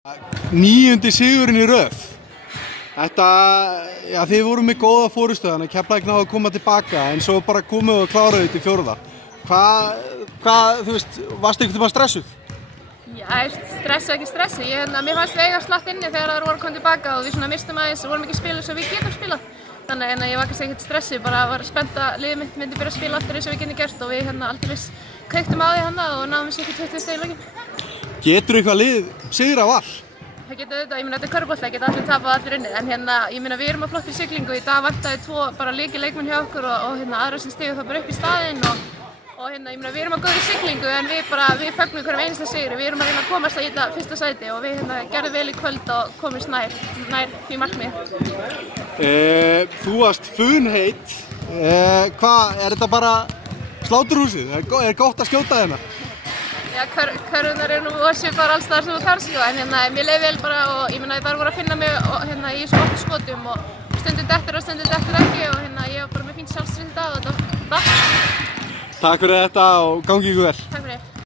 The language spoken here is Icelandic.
9. sigurinn í röð. Þetta, já, þið voru með góða forystu þannig að Keflavík náðu að koma tilbaka en svo bara komuð og kláruðu til 4. Hvað, þú veist, varstu einhvern veginn stressuð? Já, stressuð ekki stressuð. Mér fannst við eiga slatt inni þegar það voru að koma tilbaka og við svona mistum aðeins og vorum ekki að spila svo við getum spilað. Þannig að ég var kannski ekkert stressuð, bara var spennt að liðið mitt myndi byrja að spila aftur eins og við getum gert og við aldrei kveiktum á því og náðum sér ekki 20 stig í lokin. Getur eitthvað lið sigra Val? Það getur auðvitað, ég meina þetta er körfubolti, það geta allir tapað og allir unnið, en ég meina við erum á flottri siglingu, í dag vantaði 2 bara lykilleikmenn hjá okkur og aðra sem stigu það bara upp í staðinn og ég meina við erum á góðri siglingu en við fögnum hverjum einasta sigri, við erum að reyna að komast að í þetta fyrsta sæti og við gerðum vel í kvöld og komumst nær því markmiði. Þú varst funheit, hvað, er þetta bara sláturhúsið? Er gott að skjóta þarna? Já, körfunar eru nú svipar alls þar sem þú þarf sko, en mér leið vel bara og ég meina þær voru að finna mig í svo skotum og stundum dettur og stundum dettur ekki og ég var bara með fínt sjálfstraust í dag og þetta var. Takk fyrir þetta og gangi ykkur vel. Takk fyrir.